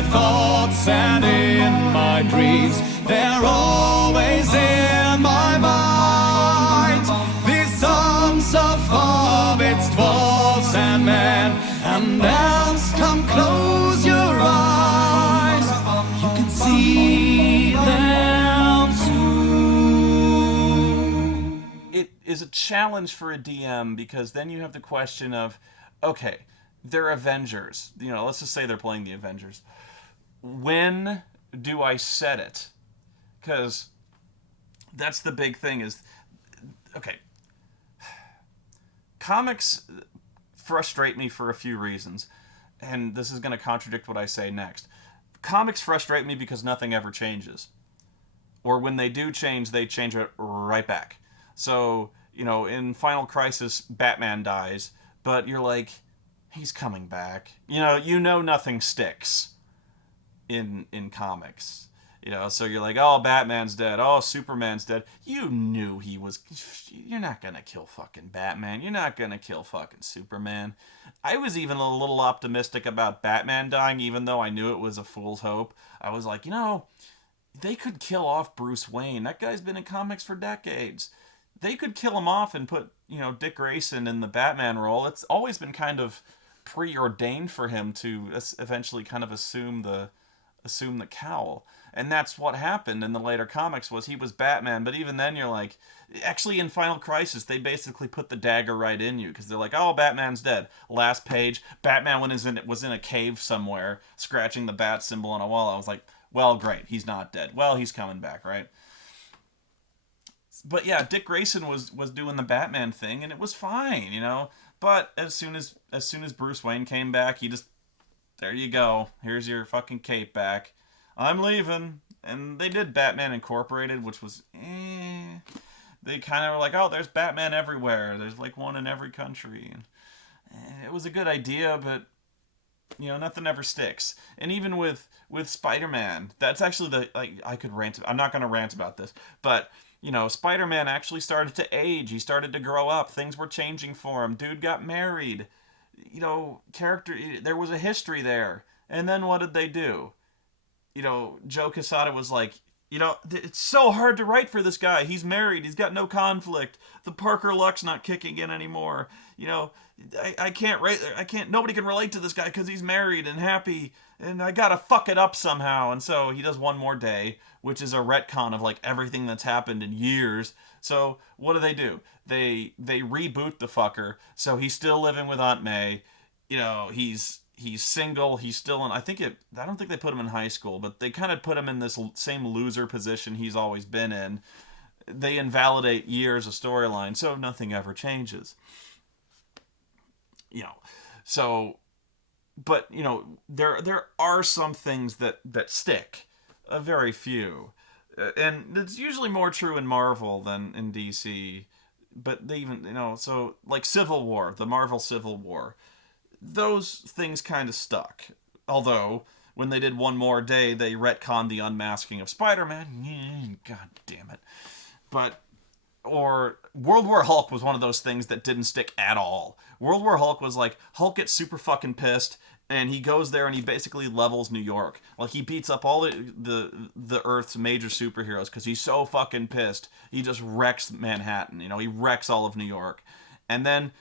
my thoughts and in my dreams. They're always in my mind. These songs of hobbits, dwarves and men, and elves, come close your eyes. You can see them too. It is a challenge for a DM because then you have the question of, okay, they're Avengers. You know, let's just say they're playing the Avengers. When do I set it? Because that's the big thing is, okay, comics frustrate me for a few reasons. And this is going to contradict what I say next. Comics frustrate me because nothing ever changes. Or when they do change, they change it right back. So, you know, in Final Crisis, Batman dies, but you're like, he's coming back. You know nothing sticks in comics. You know, so you're like, oh, Batman's dead. Oh, Superman's dead. You knew he was... You're not going to kill fucking Batman. You're not going to kill fucking Superman. I was even a little optimistic about Batman dying, even though I knew it was a fool's hope. I was like, they could kill off Bruce Wayne. That guy's been in comics for decades. They could kill him off and put, Dick Grayson in the Batman role. It's always been kind of preordained for him to eventually kind of assume the cowl. And that's what happened in the later comics was he was Batman. But even then you're like, actually in Final Crisis, they basically put the dagger right in you because they're like, oh, Batman's dead. Last page, Batman was in a cave somewhere scratching the bat symbol on a wall. I was like, well, great. He's not dead. Well, he's coming back, right? But yeah, Dick Grayson was doing the Batman thing and it was fine, But as soon as Bruce Wayne came back, he just, there you go. Here's your fucking cape back. I'm leaving. And they did Batman Incorporated, which was, They kind of were like, oh, there's Batman everywhere. There's like one in every country. And it was a good idea, but, nothing ever sticks. And even with Spider-Man, that's actually I could rant. I'm not going to rant about this, but... Spider-Man actually started to age. He started to grow up. Things were changing for him. Dude got married. There was a history there. And then what did they do? Joe Quesada was like, it's so hard to write for this guy. He's married. He's got no conflict. The Parker luck's not kicking in anymore. I can't write. Nobody can relate to this guy because he's married and happy. And I gotta fuck it up somehow. And so he does One More Day, which is a retcon of like everything that's happened in years. So what do? They reboot the fucker. So he's still living with Aunt May. He's single. He's still in. I don't think they put him in high school, but they kind of put him in this same loser position he's always been in. They invalidate years of storyline, so nothing ever changes. So. But, there are some things that stick. A very few. And it's usually more true in Marvel than in DC. But they even, so, like Civil War, the Marvel Civil War. Those things kind of stuck. Although, when they did One More Day, they retconned the unmasking of Spider-Man. God damn it. Or World War Hulk was one of those things that didn't stick at all. World War Hulk was like, Hulk gets super fucking pissed, and he goes there and he basically levels New York. Like, he beats up all the Earth's major superheroes because he's so fucking pissed. He just wrecks Manhattan, he wrecks all of New York. And then,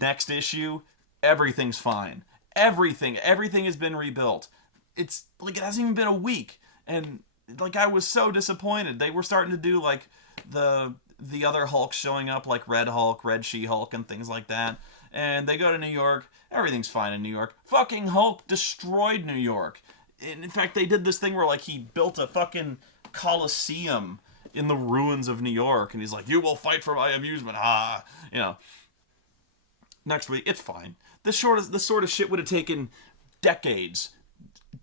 next issue, everything's fine. Everything has been rebuilt. It's, like, it hasn't even been a week. And, like, I was so disappointed. They were starting to do, like, the other Hulks showing up, like Red Hulk, Red She-Hulk, and things like that. And they go to New York. Everything's fine in New York. Fucking Hulk destroyed New York. And in fact, they did this thing where, like, he built a fucking Coliseum in the ruins of New York. And he's like, you will fight for my amusement. Next week, it's fine. This sort of shit would have taken decades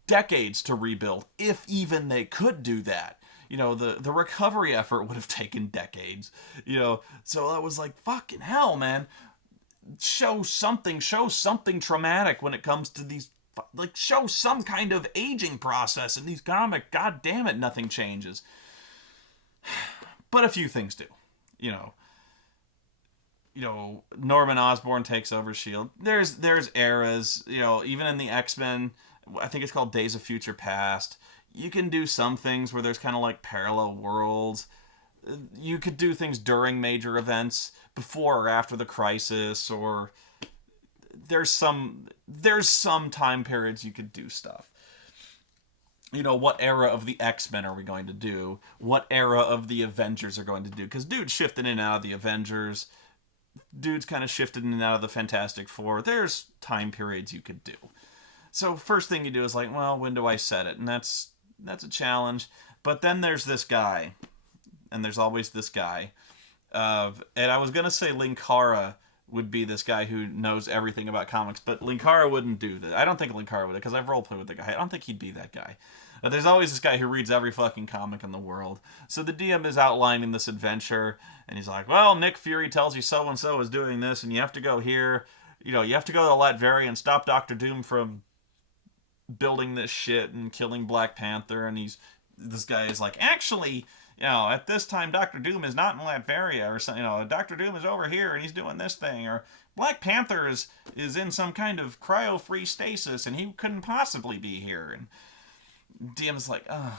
to rebuild, if even they could do that. The recovery effort would have taken decades. So I was like, fucking hell, man. Show something traumatic when it comes to these, like, show some kind of aging process in these comics. God damn it, nothing changes. But a few things do. Norman Osborn takes over S.H.I.E.L.D. There's eras, even in the X-Men, I think it's called Days of Future Past. You can do some things where there's kind of like parallel worlds. You could do things during major events, before or after the crisis, or there's some time periods you could do stuff. What era of the X-Men are we going to do? What era of the Avengers are going to do? Because dude's shifted in and out of the Avengers. Dude's kind of shifted in and out of the Fantastic Four. There's time periods you could do. So first thing you do is like, well, when do I set it? And that's a challenge. But then there's this guy. And there's always this guy. And I was going to say Linkara would be this guy who knows everything about comics, but Linkara wouldn't do that. I don't think Linkara would, because I've roleplayed with the guy. I don't think he'd be that guy. But there's always this guy who reads every fucking comic in the world. So the DM is outlining this adventure, and he's like, well, Nick Fury tells you so-and-so is doing this, and you have to go here. You have to go to Latveria and stop Doctor Doom from building this shit and killing Black Panther. And this guy is like, actually, at this time, Doctor Doom is not in Latveria, or something. Doctor Doom is over here and he's doing this thing, or Black Panther is in some kind of cryo-free stasis and he couldn't possibly be here. And DM's like, oh, god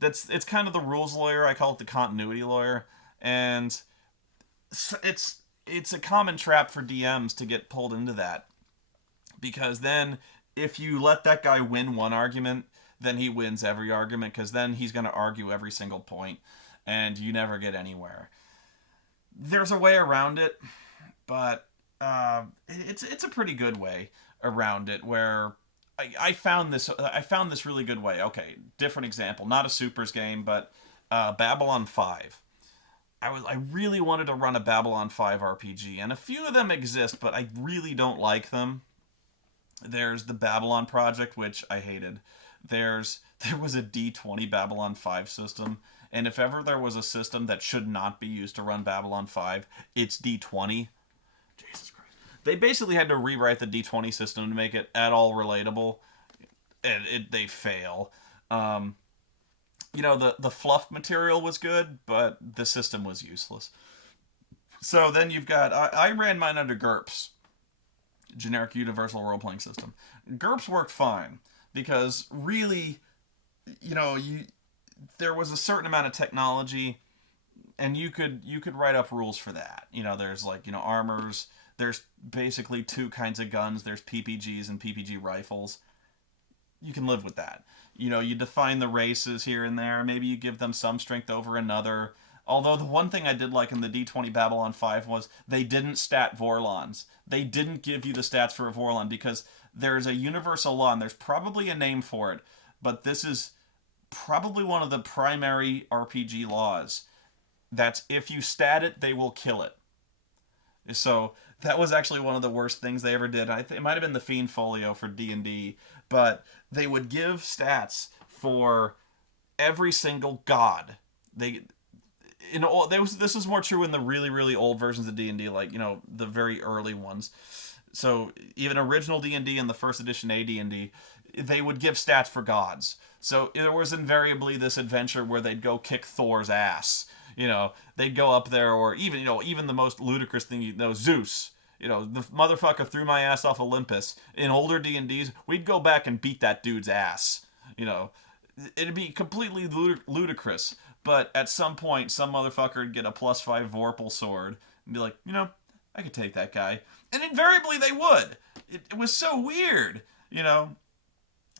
damn it. It's kind of the rules lawyer. I call it the continuity lawyer, and it's a common trap for DMs to get pulled into that, because then if you let that guy win one argument, then he wins every argument, because then he's going to argue every single point, and you never get anywhere. There's a way around it, but it's a pretty good way around it, where I found this really good way. Okay, different example, not a Supers game, but Babylon 5. I really wanted to run a Babylon 5 RPG, and a few of them exist, but I really don't like them. There's the Babylon Project, which I hated. There was a D20 Babylon 5 system, and if ever there was a system that should not be used to run Babylon 5, it's D20. Jesus Christ. They basically had to rewrite the D20 system to make it at all relatable, and they fail. The fluff material was good, but the system was useless. So then you've got... I ran mine under GURPS, Generic Universal Role-Playing System. GURPS worked fine, because really, there was a certain amount of technology, and you could write up rules for that. There's armors. There's basically two kinds of guns. There's PPGs and PPG rifles. You can live with that. You define the races here and there. Maybe you give them some strength over another. Although the one thing I did like in the D20 Babylon 5 was they didn't stat Vorlons. They didn't give you the stats for a Vorlon, because there's a universal law, and there's probably a name for it, but this is probably one of the primary RPG laws. That's if you stat it, they will kill it. So that was actually one of the worst things they ever did. It might have been the Fiend Folio for D&D, but they would give stats for every single god. This is more true in the really, really old versions of D&D, the very early ones. So even original D&D and the first edition AD&D, they would give stats for gods. So there was invariably this adventure where they'd go kick Thor's ass. They'd go up there, or even the most ludicrous thing, Zeus. The motherfucker threw my ass off Olympus. In older D&Ds, we'd go back and beat that dude's ass. It'd be completely ludicrous. But at some point, some motherfucker would get a +5 Vorpal sword and be like, I could take that guy. And invariably they would. It was so weird,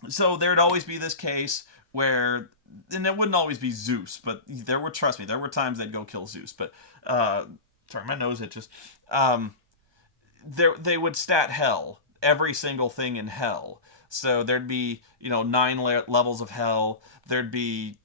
So there'd always be this case where, and it wouldn't always be Zeus, but there were times they'd go kill Zeus. But, sorry, my nose itches. They would stat hell, every single thing in hell. So there'd be, 9 levels of hell. There'd be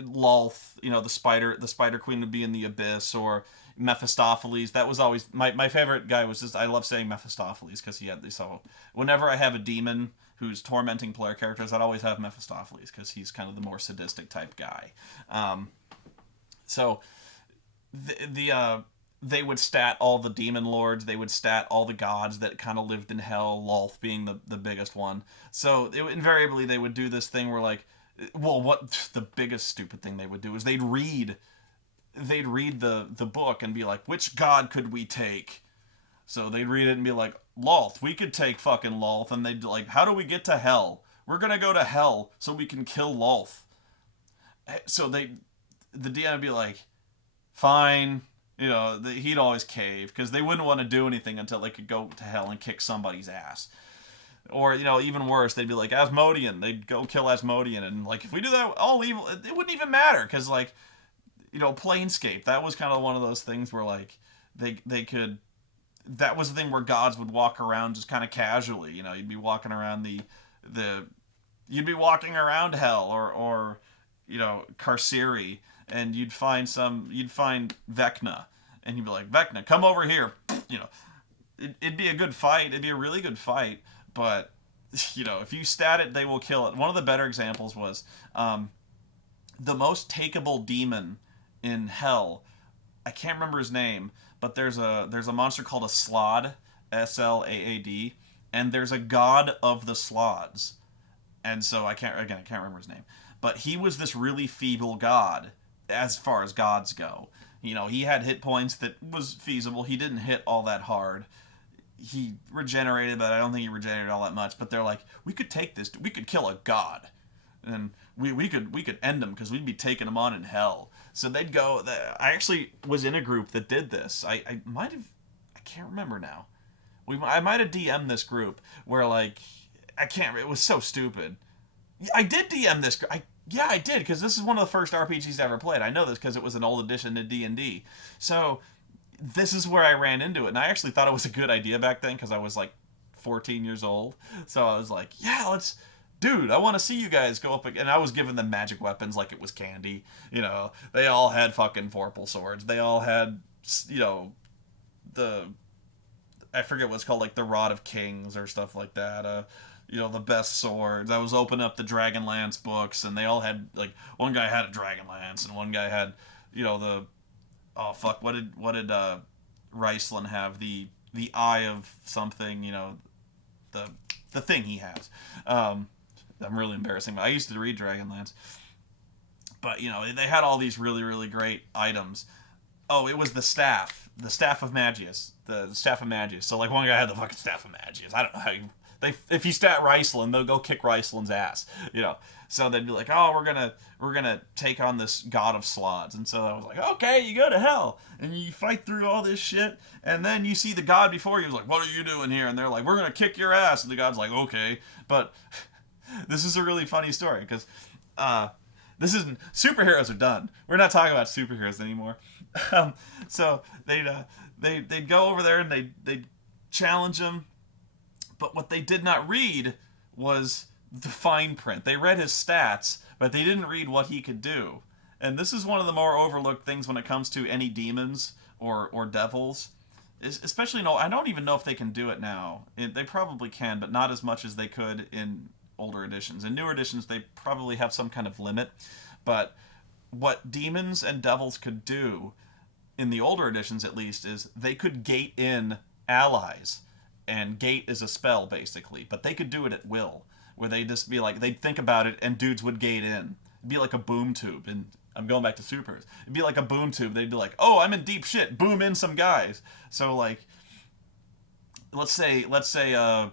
Lolth, the spider queen would be in the abyss, or Mephistopheles. That was always my favorite guy. I love saying Mephistopheles, because he had this. So whenever I have a demon who's tormenting player characters, I'd always have Mephistopheles, because he's kind of the more sadistic type guy. So they would stat all the demon lords. They would stat all the gods that kind of lived in hell, Lolth being the biggest one. So invariably they would do this thing where what the biggest stupid thing they would do is they'd read the book and be like, which god could we take? So they'd read it and be like, Lolth, we could take fucking Lolth. And they'd like, how do we get to hell? We're gonna go to hell so we can kill Lolth. So the DM would be like, fine. You know, he'd always cave because they wouldn't want to do anything until they could go to hell and kick somebody's ass. Or, you know, even worse, they'd be like, Asmodean. They'd go kill Asmodean. And, like, if we do that, all evil, it wouldn't even matter. Because, like, you know, Planescape, that was kind of one of those things where, like, they could... That was the thing where gods would walk around just kind of casually. You know, you'd be walking around you'd be walking around hell or you know, Carceri, and you'd find Vecna. And you'd be like, Vecna, come over here. You know, it'd be a good fight. It'd be a really good fight. But, you know, if you stat it, they will kill it. One of the better examples was the most takeable demon in hell. I can't remember his name, but there's a monster called a Slaad, Slaad, and there's a god of the Slaads. And so I can't remember his name. But he was this really feeble god as far as gods go. You know, he had hit points that was feasible. He didn't hit all that hard. He regenerated, but I don't think he regenerated all that much. But they're like, we could take this, we could kill a god, and we could end him because we'd be taking him on in hell. So they'd go. I actually was in a group that did this. I might have, I can't remember now. I might have DM'd this group where like it was so stupid. I did DM this. Yeah, I did, because this is one of the first RPGs I ever played. I know this because it was an old edition to D&D. So this is where I ran into it, and I actually thought it was a good idea back then because I was like 14 years old. So I was like, yeah, dude, I want to see you guys go up. And I was giving them magic weapons like it was candy. You know, they all had fucking Vorpal swords. They all had, you know, I forget what it's called, like the Rod of Kings or stuff like that. You know, the best swords. I was opening up the Dragonlands books, and they all had, like, one guy had a Dragonlance, and one guy had, you know, what did Riceland have? The eye of something, you know, the thing he has. I'm really embarrassing. I used to read Dragonlance. But, you know, they had all these really, really great items. Oh, it was the staff of Magius. The staff of Magius. So, like, one guy had the fucking staff of Magius. I don't know how you... If you stat Riceland, they'll go kick Riceland's ass, you know. So they'd be like, "Oh, we're gonna take on this god of Slaads," and so I was like, "Okay, you go to hell and you fight through all this shit, and then you see the god before you. He's like, "What are you doing here?" And they're like, "We're gonna kick your ass," and the god's like, "Okay," but this is a really funny story because this isn't superheroes are done. We're not talking about superheroes anymore. So they'd go over there and they'd challenge him. But what they did not read was the fine print. They read his stats, but they didn't read what he could do. And this is one of the more overlooked things when it comes to any demons or devils. Especially, I don't even know if they can do it now. They probably can, but not as much as they could in older editions. In newer editions, they probably have some kind of limit. But what demons and devils could do, in the older editions at least, is they could gate in allies. And gate is a spell, basically. But they could do it at will. Where they'd just be like, they'd think about it, and dudes would gate in. It'd be like a boom tube. And I'm going back to supers. It'd be like a boom tube. They'd be like, oh, I'm in deep shit. Boom in some guys. So, like, let's say a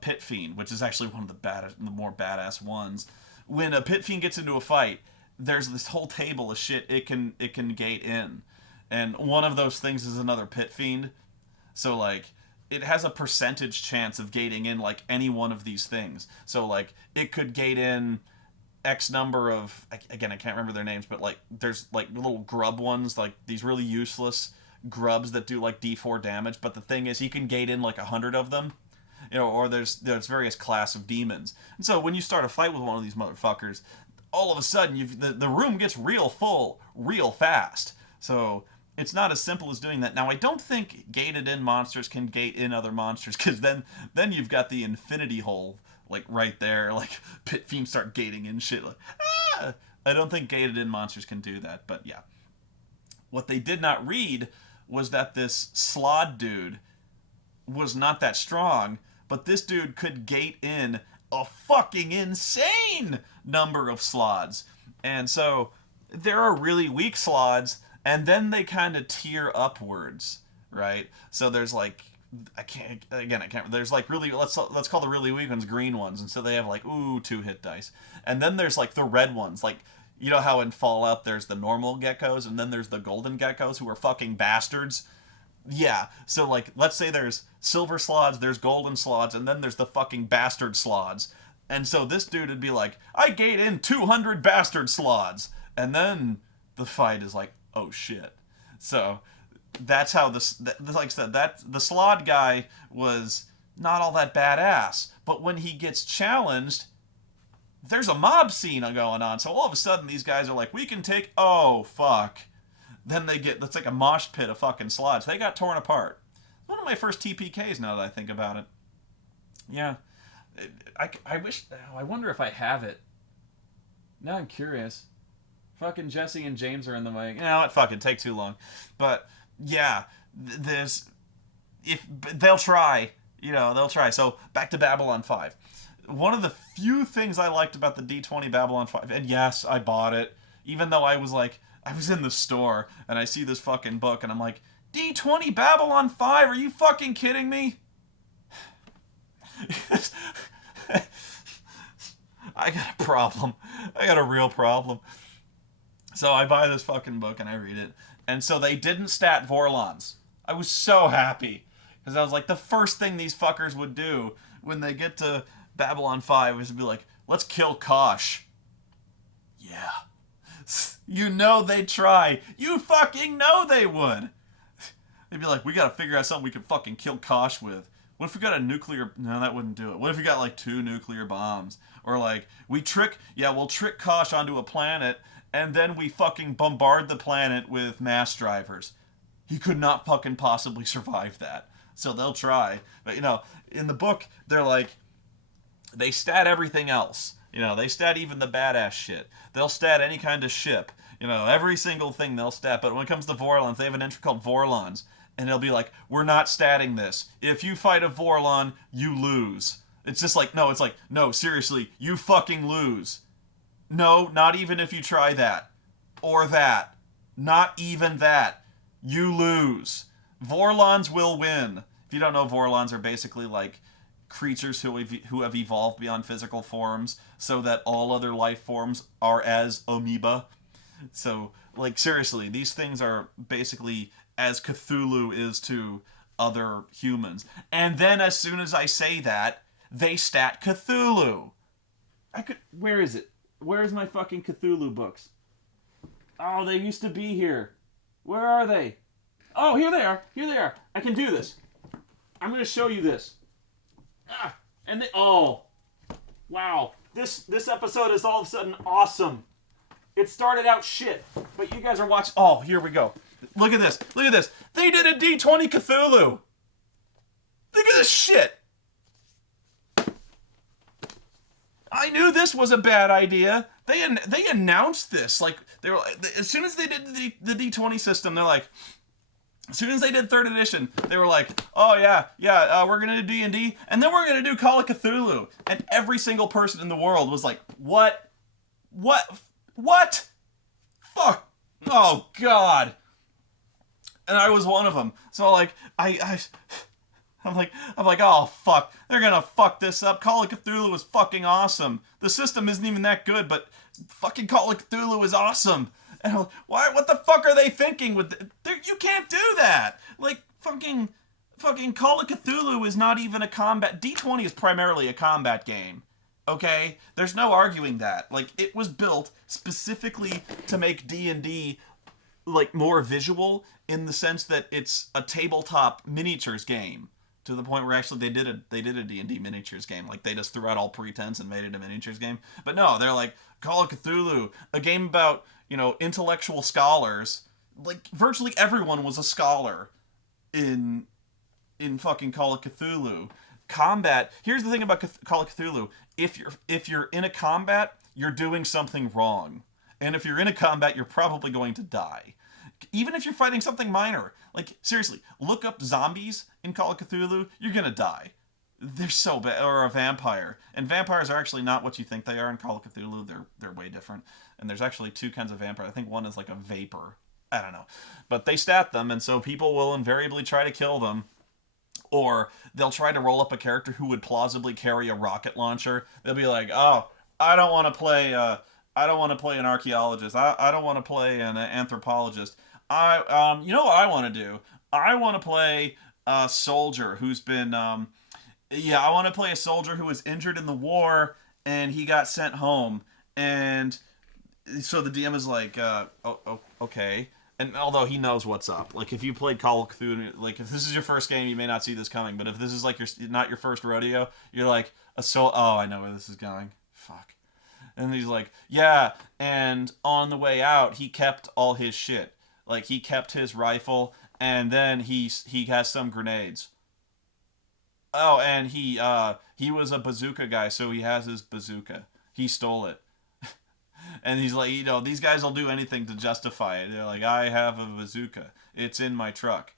pit fiend, which is actually one of the more badass ones. When a pit fiend gets into a fight, there's this whole table of shit it can gate in. And one of those things is another pit fiend. So, like, it has a percentage chance of gating in, like, any one of these things. So, like, it could gate in X number of... Again, I can't remember their names, but, like, there's, like, little grub ones, like, these really useless grubs that do, like, D4 damage. But the thing is, he can gate in, like, 100 of them. You know, or there's various class of demons. And so, when you start a fight with one of these motherfuckers, all of a sudden, the room gets real full real fast. So... it's not as simple as doing that. Now, I don't think gated-in monsters can gate in other monsters, because then you've got the infinity hole, like, right there. Like, pit fiends start gating in shit. Like, ah! I don't think gated-in monsters can do that, but yeah. What they did not read was that this Slaad dude was not that strong, but this dude could gate in a fucking insane number of Slaads. And so, there are really weak Slaads, and then they kind of tier upwards, right? So there's like, I can't. There's like really, let's call the really weak ones green ones, and so they have like 2 hit dice, and then there's like the red ones, like you know how in Fallout there's the normal geckos, and then there's the golden geckos who are fucking bastards. Yeah, so like let's say there's silver slots, there's golden slots, and then there's the fucking bastard slots, and so this dude would be like, I gate in 200 bastard slots, and then the fight is like, oh shit, so. That's how like I said, that the Slod guy was not all that badass, but when he gets challenged, there's a mob scene going on. So all of a sudden, these guys are like, "We can take." Oh fuck! Then they get, that's like a mosh pit of fucking Slods. They got torn apart. One of my first TPKs. Now that I think about it, yeah. I wish. I wonder if I have it. Now I'm curious. Fucking Jesse and James are in the way. You know, it fucking take too long, but. Yeah, they'll try, they'll try. So back to Babylon 5. One of the few things I liked about the D20 Babylon 5, and yes, I bought it, even though I was in the store and I see this fucking book and I'm like, D20 Babylon 5, are you fucking kidding me? I got a problem. I got a real problem. So I buy this fucking book and I read it. And so they didn't stat Vorlons. I was so happy. Because I was like, the first thing these fuckers would do when they get to Babylon 5 is to be like, let's kill Kosh. Yeah. You know they'd try. You fucking know they would. They'd be like, we gotta figure out something we can fucking kill Kosh with. What if we got a nuclear... No, that wouldn't do it. What if we got like 2 nuclear bombs? Or like, we'll trick Kosh onto a planet... and then we fucking bombard the planet with mass drivers. He could not fucking possibly survive that. So they'll try. But, in the book, they're like, they stat everything else. They stat even the badass shit. They'll stat any kind of ship. Every single thing they'll stat. But when it comes to Vorlons, they have an entry called Vorlons. And they'll be like, we're not statting this. If you fight a Vorlon, you lose. It's just like, no, it's like, no, seriously, you fucking lose. No, not even if you try that. Or that. Not even that. You lose. Vorlons will win. If you don't know, Vorlons are basically like creatures who have evolved beyond physical forms so that all other life forms are as amoeba. So, like, seriously, these things are basically as Cthulhu is to other humans. And then as soon as I say that, they stat Cthulhu. Where is it? Where's my fucking Cthulhu books? Oh, they used to be here. Where are they? Oh, here they are. Here they are. I can do this. I'm going to show you this. Oh. Wow. This episode is all of a sudden awesome. It started out shit, but you guys are watching. Oh, here we go. Look at this. Look at this. They did a D20 Cthulhu. Look at this shit. I knew this was a bad idea. They announced this. Like, they were, as soon as they did the D20 system, they're like, as soon as they did 3rd edition, they were like, oh yeah, we're going to do D&D, and then we're going to do Call of Cthulhu. And every single person in the world was like, what? Fuck. Oh, God. And I was one of them. So, like, I'm like, oh, fuck. They're gonna fuck this up. Call of Cthulhu is fucking awesome. The system isn't even that good, but fucking Call of Cthulhu is awesome. And I'm like, what the fuck are they thinking with you can't do that. Like, fucking Call of Cthulhu is not even a combat. D20 is primarily a combat game. Okay? There's no arguing that. Like, it was built specifically to make D&D, like, more visual in the sense that it's a tabletop miniatures game. To the point where actually they did a D&D miniatures game. Like, they just threw out all pretense and made it a miniatures game. But no, they're like, Call of Cthulhu, a game about, intellectual scholars. Like, virtually everyone was a scholar in fucking Call of Cthulhu. Combat, here's the thing about Call of Cthulhu. If you're in a combat, you're doing something wrong. And if you're in a combat, you're probably going to die. Even if you're fighting something minor. Like, seriously, look up zombies in Call of Cthulhu, you're gonna die. They're so bad. Or a vampire. And vampires are actually not what you think they are in Call of Cthulhu. They're way different. And there's actually 2 kinds of vampire. I think one is like a vapor. I don't know. But they stat them, and so people will invariably try to kill them. Or they'll try to roll up a character who would plausibly carry a rocket launcher. They'll be like, oh, I don't want to play. I don't want to play an archaeologist. I don't want to play an anthropologist. You know what I want to do? I want to play a soldier who's been. I want to play a soldier who was injured in the war and he got sent home. And so the DM is like, okay. And although he knows what's up, like if you played Call of Cthulhu, like if this is your first game, you may not see this coming. But if this is like not your first rodeo, you're like oh, I know where this is going. Fuck. And he's like, yeah. And on the way out, he kept all his shit. Like he kept his rifle, and then he has some grenades. Oh, and he was a bazooka guy, so he has his bazooka. He stole it. And he's like, these guys will do anything to justify it. They're like, I have a bazooka. It's in my truck.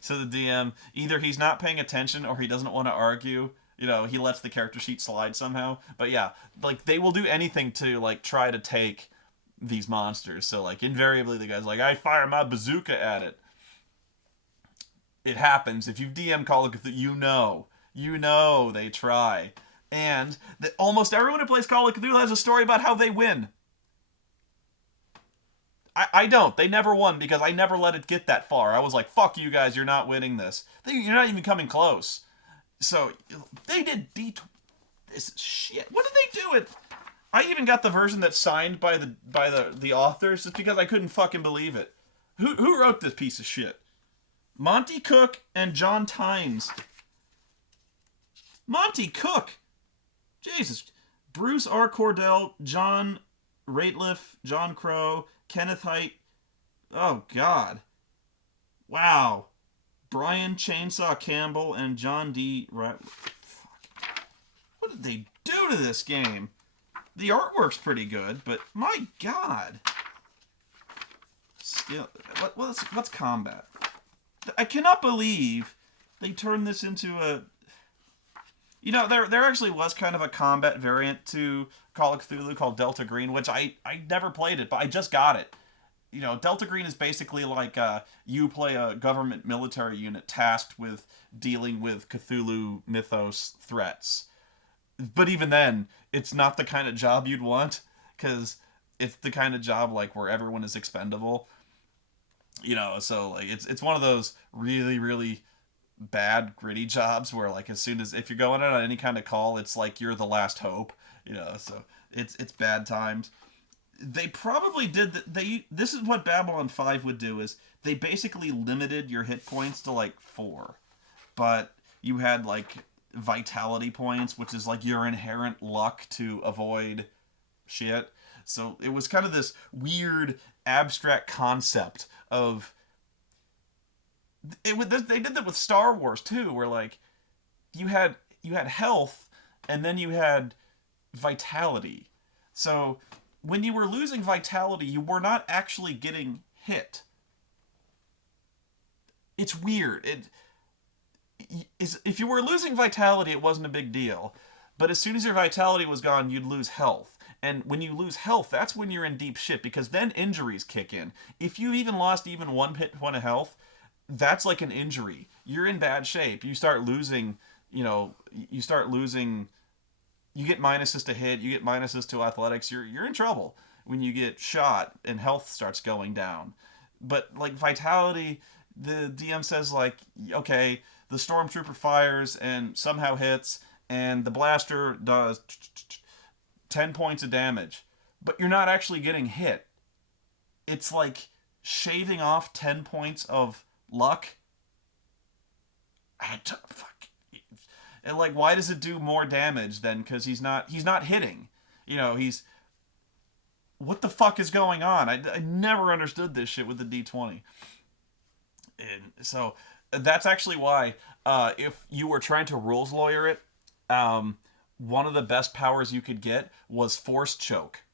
So the DM, either he's not paying attention or he doesn't want to argue. He lets the character sheet slide somehow. But yeah, like they will do anything to like try to take these monsters. So like invariably the guy's like, I fire my bazooka at it. It happens. If you've DM Call of Cthulhu, you know they try. And almost everyone who plays Call of Cthulhu has a story about how they win. I don't. They never won because I never let it get that far. I was like, fuck you guys, you're not winning this. You're not even coming close. So, they did this shit. What did they do it? I even got the version that's signed by the authors just because I couldn't fucking believe it. Who wrote this piece of shit? Monty Cook and John Tynes. Monty Cook! Jesus. Bruce R. Cordell, John Rateliff, John Crow, Kenneth Haidt. Oh, God. Wow. Brian Chainsaw Campbell and John D. Fuck. What did they do to this game? The artwork's pretty good, but my God. Still, what's combat? I cannot believe they turned this into a... there actually was kind of a combat variant to Call of Cthulhu called Delta Green, which I never played it, but I just got it. Delta Green is basically like you play a government military unit tasked with dealing with Cthulhu mythos threats. But even then, it's not the kind of job you'd want, because it's the kind of job like where everyone is expendable. So like it's one of those really, really bad gritty jobs where like as soon as if you're going out on any kind of call, it's like you're the last hope. So it's bad times. They probably did this is what Babylon 5 would do, is they basically limited your hit points to like 4, but you had like vitality points, which is like your inherent luck to avoid shit. So it was kind of this weird abstract concept of they did that with Star Wars too, where like you had health and then you had vitality. So when you were losing vitality, you were not actually getting hit. It's weird. If you were losing vitality, it wasn't a big deal. But as soon as your vitality was gone, you'd lose health. And when you lose health, that's when you're in deep shit, because then injuries kick in. If you even lost even one hit point of health, that's like an injury. You're in bad shape. You start losing, you get minuses to hit, you get minuses to athletics, you're in trouble when you get shot and health starts going down. But like vitality, the DM says like, okay, the stormtrooper fires and somehow hits, and the blaster does 10 points of damage, but you're not actually getting hit. It's like shaving off 10 points of luck. And like, why does it do more damage then? Because he's not hitting. What the fuck is going on? I never understood this shit with the D20. And so that's actually why if you were trying to rules lawyer it, one of the best powers you could get was Force Choke.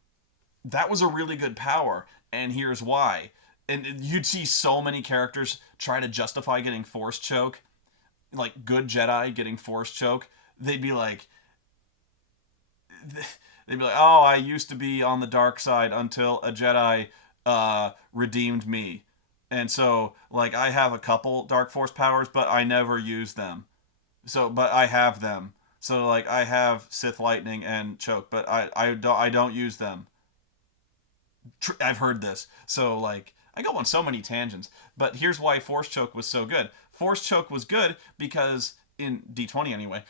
That was a really good power, and here's why. And you'd see so many characters try to justify getting Force Choke, like good Jedi getting Force Choke. They'd be like, oh, I used to be on the dark side until a Jedi redeemed me. And so, like, I have a couple Dark Force powers, but I never use them. So, but I have them. So, like, I have Sith Lightning and Choke, but I don't use them. I've heard this. So, like, I go on so many tangents. But here's why Force Choke was so good. Force Choke was good because, in D20 anyway,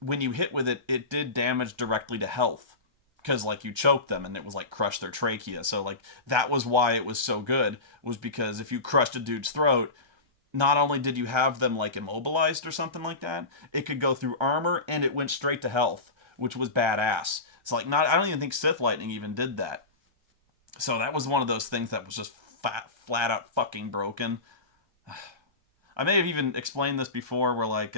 when you hit with it, it did damage directly to health. Because, like, you choked them and it was, like, crushed their trachea. So, like, that was why it was so good, was because if you crushed a dude's throat, not only did you have them, like, immobilized or something like that, it could go through armor and it went straight to health, which was badass. It's like, I don't even think Sith Lightning even did that. So that was one of those things that was just flat out fucking broken. I may have even explained this before, where like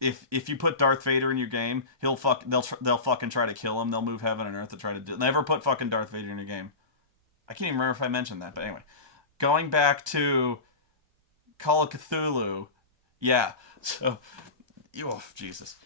if you put Darth Vader in your game, they'll fucking try to kill him. They'll move heaven and earth to try to never put fucking Darth Vader in your game. I can't even remember if I mentioned that, but anyway, going back to Call of Cthulhu, yeah. So, oh Jesus.